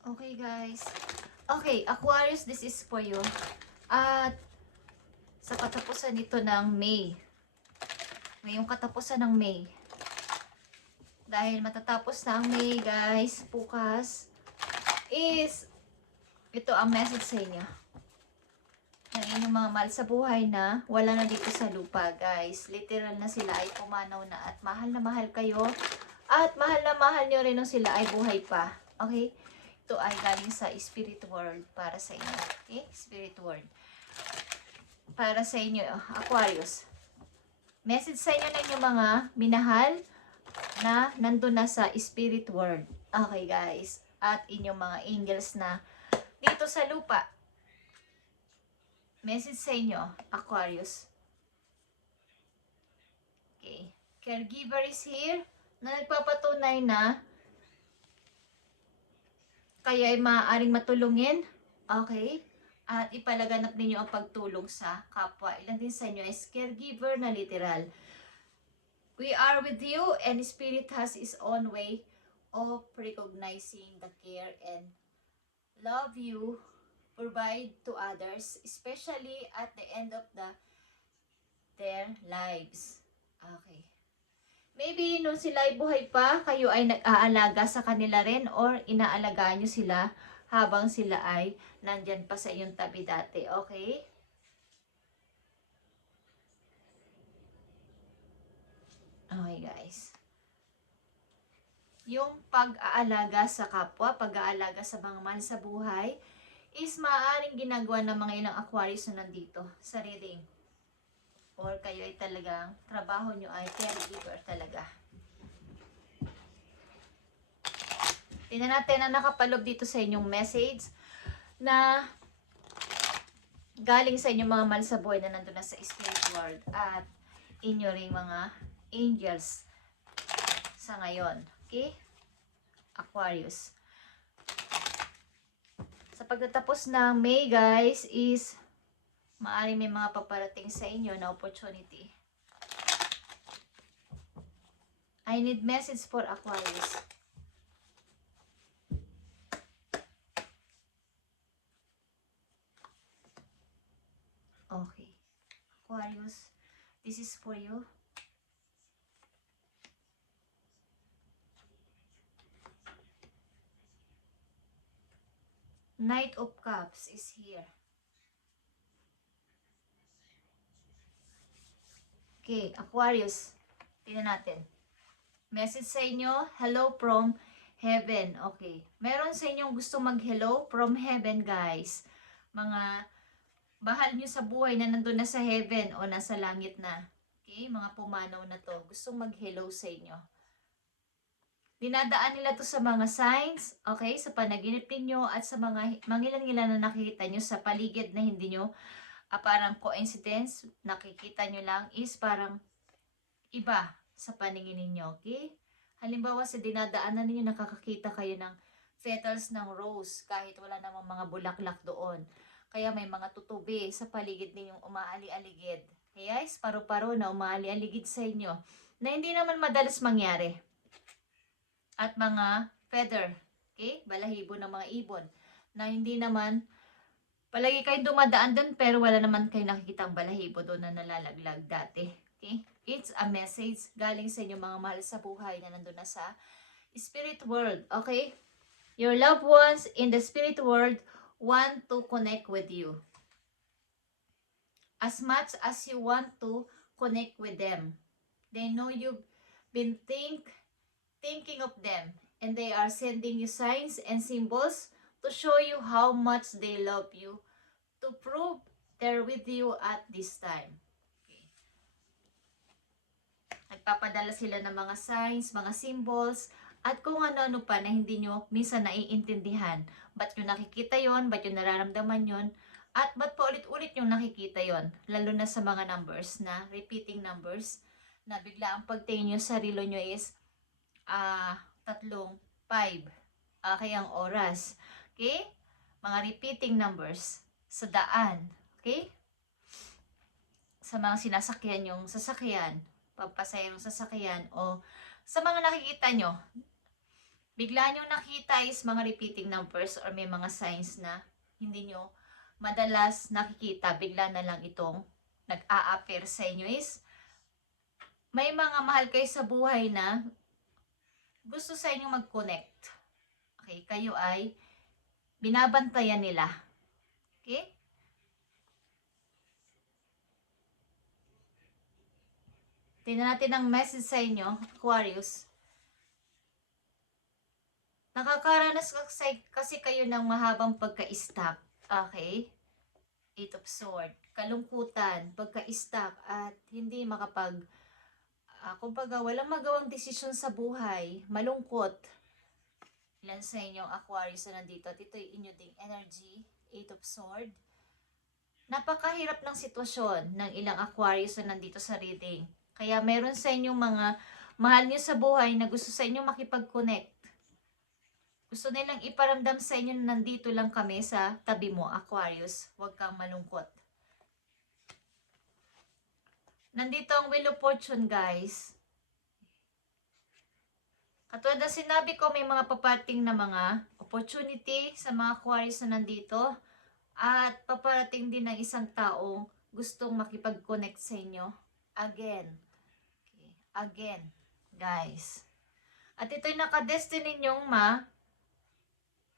Okay, guys. Okay, Aquarius, this is for you. At sa katapusan nito ng May. Ngayong katapusan ng May. Dahil matatapos na ang May, guys, bukas, is ito ang message sa inyo. Ng inyong mga mahal sa buhay na wala na dito sa lupa, guys. Literal na sila ay pumanaw na at mahal na mahal kayo. At mahal na mahal nyo rin nung sila ay buhay pa. Okay? Ito ay galing sa spirit world para sa inyo. Okay? Spirit world. Para sa inyo, Aquarius. Message sa inyo ng inyong mga minahal na nandun na sa spirit world. Okay, guys. At inyong mga angels na dito sa lupa. Message sa inyo, Aquarius. Okay. Caregiver is here na nagpapatunay na kayo ay maaaring matulungin. Okay? At ipalaganap ninyo ang pagtulong sa kapwa. Ilan din sa inyo is caregiver na literal. We are with you and Spirit has its own way of recognizing the care and love you provide to others, especially at the end of their lives. Okay. Maybe nung sila ay buhay pa, kayo ay nag-aalaga sa kanila rin or inaalagaan nyo sila habang sila ay nandyan pa sa iyong tabi dati. Okay? Okay, guys. Yung pag-aalaga sa kapwa, pag-aalaga sa mga mahal sa buhay, is maaaring ginagawa ng mga ilang Aquarius na nandito sa reading. Or kayo ay talagang trabaho nyo ay caregiver talaga. Tingnan natin ang nakapalob dito sa inyong message na galing sa inyong mga mahal sa buhay na nandun na sa spirit world at inyo ring mga angels sa ngayon. Okay? Aquarius. Sa pagtatapos ng May, guys, is maaaring may mga paparating sa inyo na opportunity. I need message for Aquarius. Okay. Aquarius, this is for you. Knight of Cups is here. Okay, Aquarius. Tingnan natin. Message sa inyo, hello from heaven. Okay. Meron sa inyong gusto mag-hello from heaven, guys. Mga bahal nyo sa buhay na nandun na sa heaven o nasa langit na. Okay, mga pumanaw na to. Gustong mag-hello sa inyo. Dinadaan nila to sa mga signs, okay, sa panaginip ninyo at sa mga mangilan-ngilan na nakikita nyo sa paligid na hindi nyo parang coincidence, nakikita nyo lang is parang iba sa paningin ninyo, okay? Halimbawa sa dinadaanan ninyo, nakakakita kayo ng petals ng rose kahit wala namang mga bulaklak doon. Kaya may mga tutubi sa paligid ninyong umaali-aligid. Kaya is paru-paro na umaali-aligid sa inyo na hindi naman madalas mangyari. At mga feather, okay? Balahibo ng mga ibon na hindi naman palagi kayong dumadaan doon pero wala naman kayong nakikitang balahibo doon na nalalaglag dati. Okay? It's a message galing sa inyong mga mahal sa buhay na nandun na sa spirit world. Okay? Your loved ones in the spirit world want to connect with you. As much as you want to connect with them. They know you've been thinking of them. And they are sending you signs and symbols to show you how much they love you. To prove they're with you at this time. Okay. Nagpapadala sila ng mga signs, mga symbols, at kung ano-ano pa na hindi nyo minsan naiintindihan. Ba't nyo nakikita yon? Ba't nyo nararamdaman yon? At ba't pa ulit-ulit nyo nakikita yon? Lalo na sa mga numbers na repeating numbers na bigla ang pagtingin nyo sa relo nyo is 3, 5. Kaya ang oras. Okay? Mga repeating numbers sa daan. Okay? Sa mga sinasakyan yung sasakyan, papasayarong sasakyan, o sa mga nakikita nyo. bigla nyo nakita is mga repeating numbers or may mga signs na hindi nyo madalas nakikita, bigla na lang itong nag-a-appear sa inyo is may mga mahal kayo sa buhay na gusto sa inyo mag-connect. Okay, kayo ay binabantayan nila. Okay? Tingnan natin ang message sa inyo, Aquarius. Nakakaranas kasi kayo ng mahabang pagka-stuck. Okay? Eight of Swords. Kalungkutan, pagka-stuck, at hindi kumbaga, walang magawang desisyon sa buhay. Malungkot. Ilan sa inyong Aquarius na nandito. At ito yung inyo ding energy. Eight of Swords. Napakahirap ng sitwasyon ng ilang Aquarius na nandito sa reading. Kaya meron sa inyong mga mahal nyo sa buhay na gusto sa inyo makipag-connect. Gusto nilang iparamdam sa inyo na nandito lang kami sa tabi mo, Aquarius. Huwag kang malungkot. Nandito ang Wheel of Fortune, guys. Katulad na sinabi ko, may mga papating na mga opportunity sa mga Aquarius na nandito. At paparating din ng isang taong gustong makipag-connect sa inyo. Again. Okay. Again, guys. At ito'y nakadestiny nyong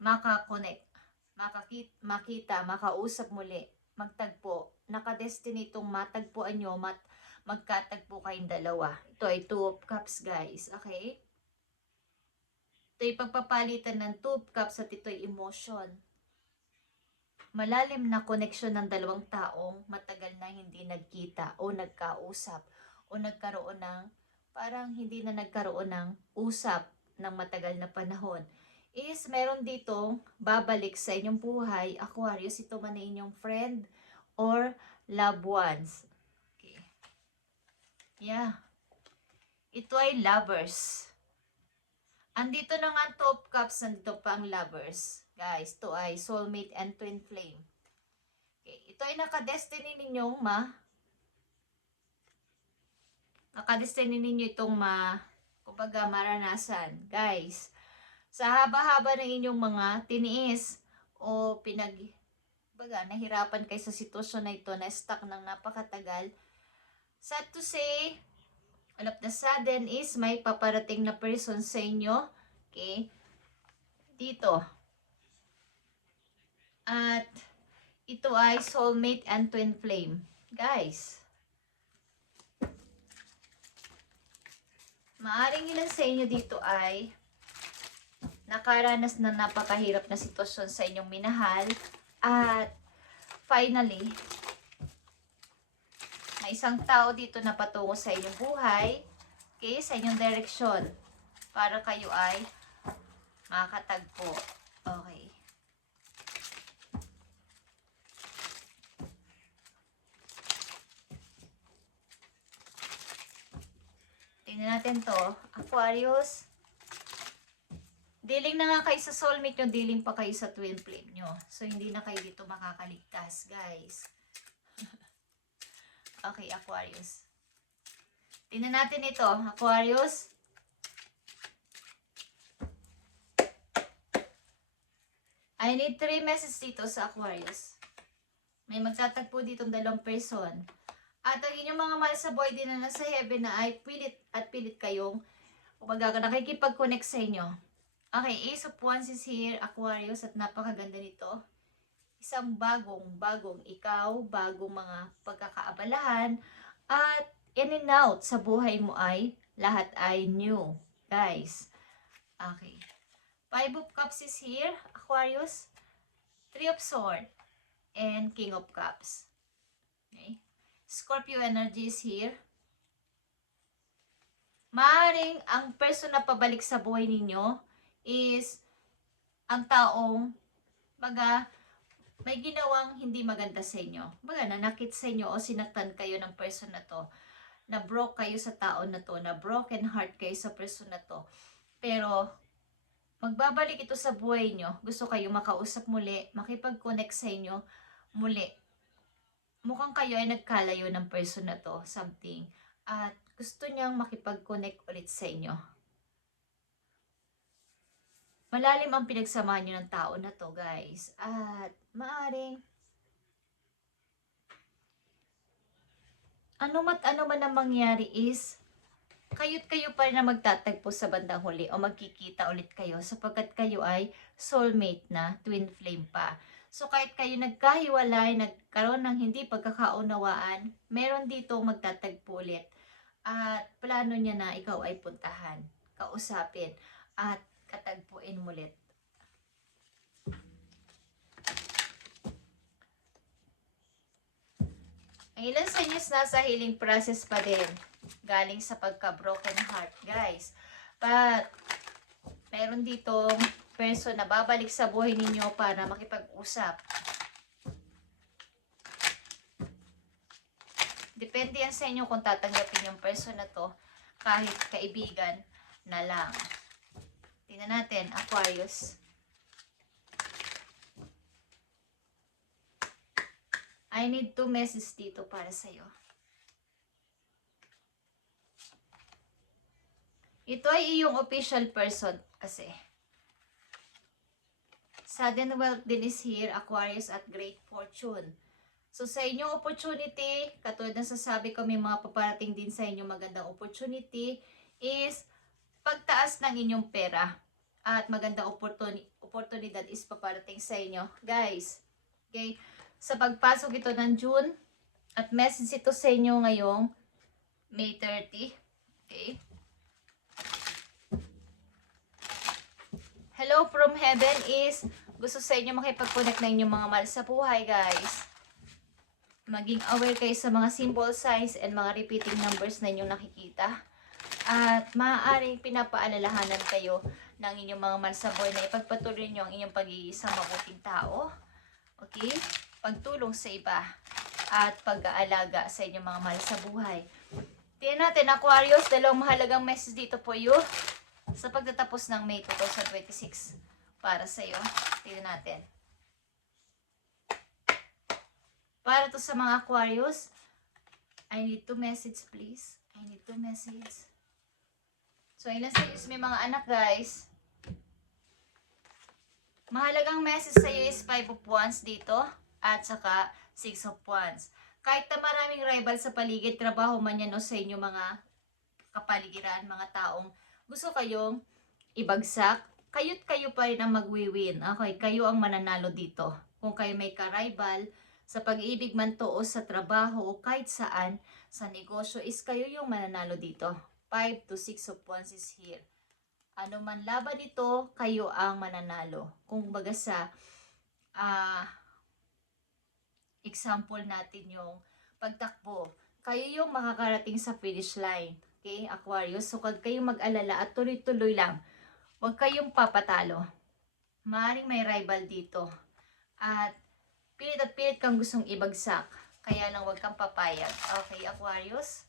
makakonect, makita, makausap muli, magtagpo. Nakadestiny itong matagpuan nyo, magkatagpo kayong dalawa. Ito ay Two of Cups, guys. Okay? Ito'y pagpapalitan ng Two of Cups at ito'y emotion. Malalim na koneksyon ng dalawang taong matagal na hindi nagkita o nagkausap o nagkaroon ng, parang hindi na nagkaroon ng usap ng matagal na panahon. Is meron ditong babalik sa inyong buhay, Aquarius, ito man ay inyong friend or loved ones. Okay. Yeah. Ito ay lovers. Andito na nga Two of Cups, nandito pa ang lovers. Guys, ito ay soulmate and twin flame. Okay. Ito ay nakadestiny ninyong nakadestiny ninyo itong kumbaga maranasan. Guys, sa haba-haba ng inyong mga tiniis o nahirapan kayo sa sitwasyon na ito, na stuck ng napakatagal, sad to say, all of the sudden is may paparating na person sa inyo. Okay? Dito. At ito ay soulmate and twin flame. Guys, maaring ilan sa inyo dito ay nakaranas na napakahirap na sitwasyon sa inyong minahal. At finally, may isang tao dito na patungo sa inyong buhay. Okay, sa inyong direksyon. Para kayo ay makatagpo. Okay. Tingnan natin to. Aquarius. Dealing na nga kayo sa soulmate nyo, dealing pa kayo sa twin flame nyo. So, hindi na kayo dito makakaligtas, guys. Okay, Aquarius. Tingnan natin ito, Aquarius. I need 3 messages dito sa Aquarius. May magtatagpo ditong dalawang person. At ang inyong mga mahal sa buhay din na nasa heaven na ay pilit kayong nakikipag-connect sa inyo. Okay, Ace of Wands is here, Aquarius, at napakaganda nito. Isang bagong ikaw, bagong mga pagkakaabalahan, at in and out sa buhay mo ay lahat ay new, guys. Okay. Five of Cups is here, Aquarius. Three of Swords and King of Cups. Okay. Scorpio energy is here. Maaring ang person na pabalik sa buhay ninyo is ang taong may ginawang hindi maganda sa inyo. Nanakit sa inyo o sinaktan kayo ng person na to. Na broke kayo sa tao na to. Na broken heart kayo sa person na to. Pero magbabalik ito sa buhay nyo. Gusto kayo makausap muli, makipag-connect sa inyo muli. Mukhang kayo ay nagkalayo ng person na to, something. At gusto niyang makipag-connect ulit sa inyo. malalim ang pinagsamahan nyo ng tao na to, guys. At maaring ano man ang mangyari is kayo pa rin na magtatagpo sa bandang huli o magkikita ulit kayo sapagkat kayo ay soulmate na, twin flame pa. So kahit kayo nagkahiwalay, nagkaroon ng hindi pagkakaunawaan, meron dito magtatagpo ulit. At plano niya na ikaw ay puntahan, kausapin, at katagpuin ulit. Ang ilan sa inyo is nasa healing process pa din. Galing sa pagka-broken heart, guys. But, meron ditong person na babalik sa buhay ninyo para makipag-usap. Depende yan sa inyo kung tatanggapin yung person na to kahit kaibigan na lang. Tingnan natin, Aquarius. I need 2 messages dito para sa'yo. Ito ay iyong official person kasi. Sudden wealth din is here, Aquarius, at great fortune. So sa inyong opportunity, katulad ng sasabi ko, may mga paparating din sa inyong magandang opportunity, is pagtaas ng inyong pera. At magandang oportunidad is paparating sa inyo. Guys, okay? Sa pagpasok ito ng June, at message ito sa inyo ngayong May 30. Okay? Hello from heaven is gusto sa inyo makipag-connect na inyong mga mahal sa buhay, guys. Maging aware kayo sa mga symbol signs and mga repeating numbers na inyong nakikita. At maaaring pinapaalalahanan kayo ng inyong mga mahal sa buhay na ipagpatuloy nyo ang inyong pag-iisang mabuting tao. Okay? Pagtulong sa iba at pag-aalaga sa inyong mga mahal sa buhay. Tingnan natin, Aquarius, dalawang mahalagang message dito po you sa pagtatapos ng May 2026 para sa iyo. Tingnan natin. Para to sa mga Aquarius, I need 2 message please. I need 2 message. So, ilan sa iyo may mga anak, guys. Mahalagang message sa iyo is 5 of Wands dito at saka 6 of Wands. Kahit na maraming rival sa paligid, trabaho man yan o sa inyo mga kapaligiran, mga taong gusto kayong ibagsak, kayo pa rin ang magwi-win. Okay, kayo ang mananalo dito. Kung kayo may ka-rival, sa pag-ibig man to o sa trabaho o kahit saan, sa negosyo is kayo yung mananalo dito. 5 to 6 of Wands is here. Ano man laban dito, kayo ang mananalo. Kung baga sa example natin yung pagtakbo, kayo yung makakarating sa finish line. Okay, Aquarius? So, kung kayong mag-alala at tuloy-tuloy lang, huwag kayong papatalo. Maaaring may rival dito. At pilit kang gustong ibagsak. Kaya lang huwag kang papayag. Okay, Aquarius?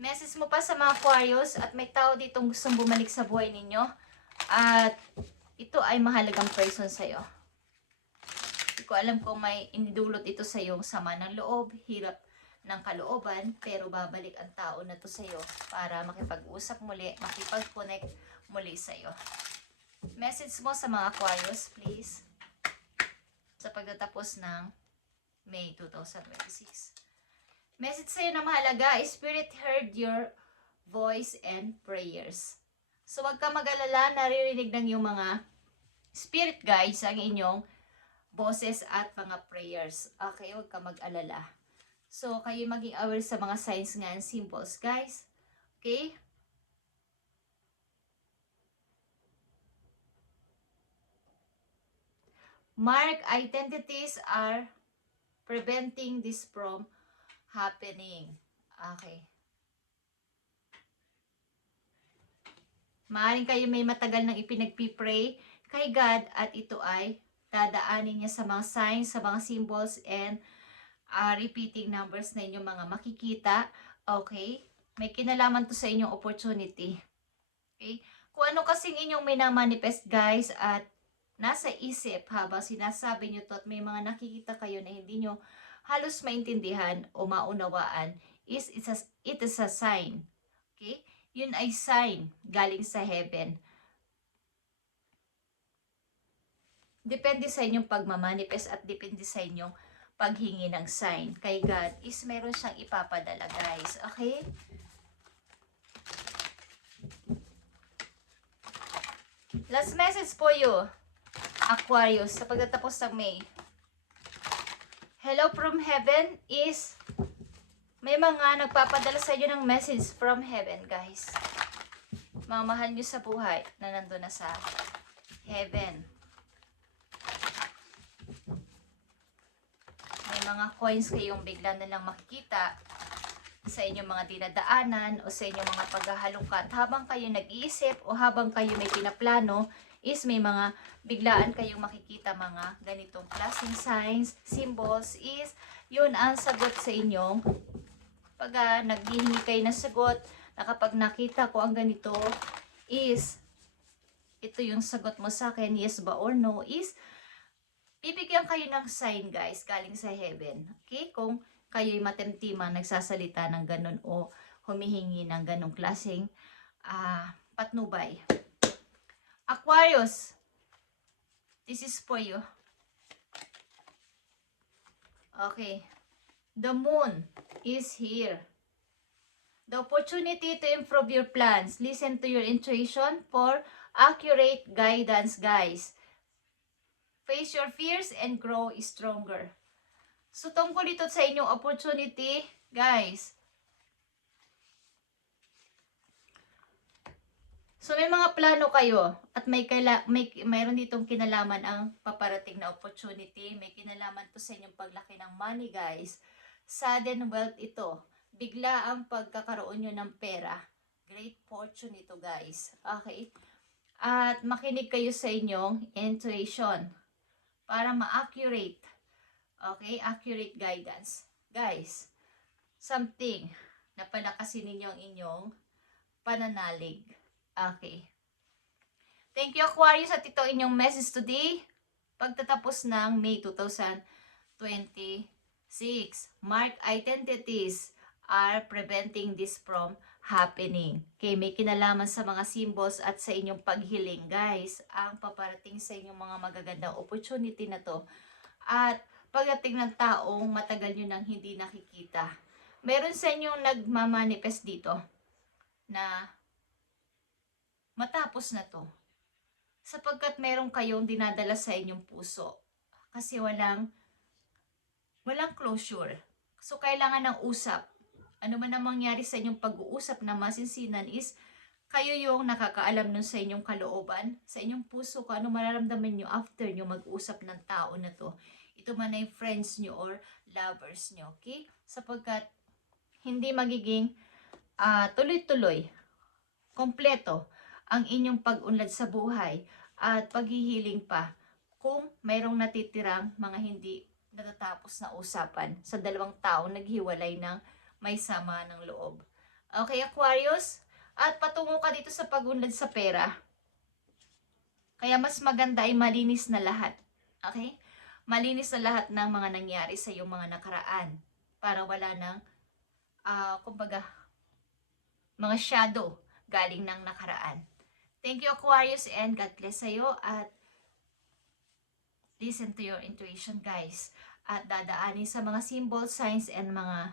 Message mo pa sa mga Aquarius at may tao ditong gustong bumalik sa buhay ninyo. At ito ay mahalagang person sa'yo. Hindi ko alam kung may inidulot ito sa iyong sama ng loob, hirap ng kalooban, pero babalik ang tao na to sa iyo para makipag-usap muli, makipag-connect muli sa iyo. Message mo sa mga Aquarius, please, sa pagtatapos ng May 2026. Message sa iyo na mahalaga, Spirit heard your voice and prayers. So, wag ka mag-alala, naririnig ng yung mga spirit guides ang inyong boses at mga prayers. Okay, wag ka mag-alala. So, kayo maging aware sa mga signs nga and symbols, guys. Okay? Mark identities are preventing this from happening. Okay. Maaaring kayo may matagal nang ipinagpipray kay God at ito ay dadaanin niya sa mga signs, sa mga symbols, and repeating numbers na inyong mga makikita. Okay? May kinalaman to sa inyong opportunity. Okay? Kung ano kasing inyong minamanifest, guys, at nasa isip habang sinasabi nyo to at may mga nakikita kayo na hindi nyo halos maintindihan o maunawaan, it is a sign. Okay? yun ay sign galing sa heaven. Depende sa inyong pagmamanifest at depende sa inyong paghingi ng sign. Kay God is meron siyang ipapadala, guys. Okay? Last message for you, Aquarius, sa pagtatapos ng May. Hello from heaven is may mga nagpapadala sa inyo ng message from heaven, guys. Mga mahal nyo sa buhay na nandun na sa heaven. May mga coins kayong bigla na lang makikita sa inyong mga dinadaanan o sa inyong mga paghahalungkat habang kayo nag-iisip o habang kayo may pinaplano is may mga biglaan kayong makikita mga ganitong klaseng signs, symbols is yun ang sagot sa inyong pag naghihingi kayo ng sagot na kapag nakita ko ang ganito is ito yung sagot mo sa akin, yes ba or no, is bibigyan kayo ng sign, guys, galing sa heaven. Okay? Kung kayo'y matemtima, nagsasalita ng ganun o humihingi ng ganung klaseng patnubay. Aquarius, this is for you. Okay. The moon is here. The opportunity to improve your plans. Listen to your intuition for accurate guidance, guys. Face your fears and grow stronger. So, tungkol dito sa inyong opportunity, guys. So, may mga plano kayo at mayroon ditong kinalaman ang paparating na opportunity. May kinalaman to sa inyong paglaki ng money, guys. Sudden wealth ito. Bigla ang pagkakaroon nyo ng pera. Great fortune ito, guys. Okay? At makinig kayo sa inyong intuition para ma-accurate. Okay? Accurate guidance. Guys, something na palakasin ninyo ang inyong pananalig. Okay. Thank you, Aquarius, at ito inyong message today. Pagtatapos ng May 2026. Mark identities are preventing this from happening. Okay, may kinalaman sa mga symbols at sa inyong paghiling, guys. Ang paparating sa inyong mga magagandang opportunity na to. At pagdating ng taong matagal nyo nang hindi nakikita. Meron sa inyong nagmamanifest dito na matapos na to. Sapagkat meron kayong dinadala sa inyong puso. Kasi walang closure. So, kailangan ng usap. Ano man ang mangyari sa inyong pag-uusap na masinsinan is kayo yung nakakaalam nun sa inyong kalooban, sa inyong puso, kung ano mararamdaman nyo after nyo mag-usap ng tao na to. Ito man ay friends nyo or lovers nyo, okay? Sapagkat hindi magiging tuloy-tuloy, kompleto ang inyong pag-unlad sa buhay at paghihiling pa kung mayroong natitirang mga hindi natatapos na usapan sa dalawang tao naghiwalay ng may sama ng loob. Okay, Aquarius? At patungo ka dito sa pag-unlad sa pera. Kaya mas maganda ay malinis na lahat. Okay? Malinis na lahat ng mga nangyari sa iyong mga nakaraan. Para wala ng, kumbaga, mga shadow galing ng nakaraan. Thank you, Aquarius, and God bless sa'yo. At listen to your intuition, guys. At dadaanin sa mga symbol, signs, and mga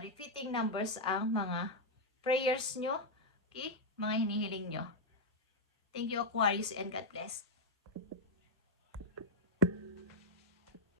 repeating numbers ang mga prayers nyo, okay? Mga hinihiling nyo. Thank you, Aquarius, and God bless.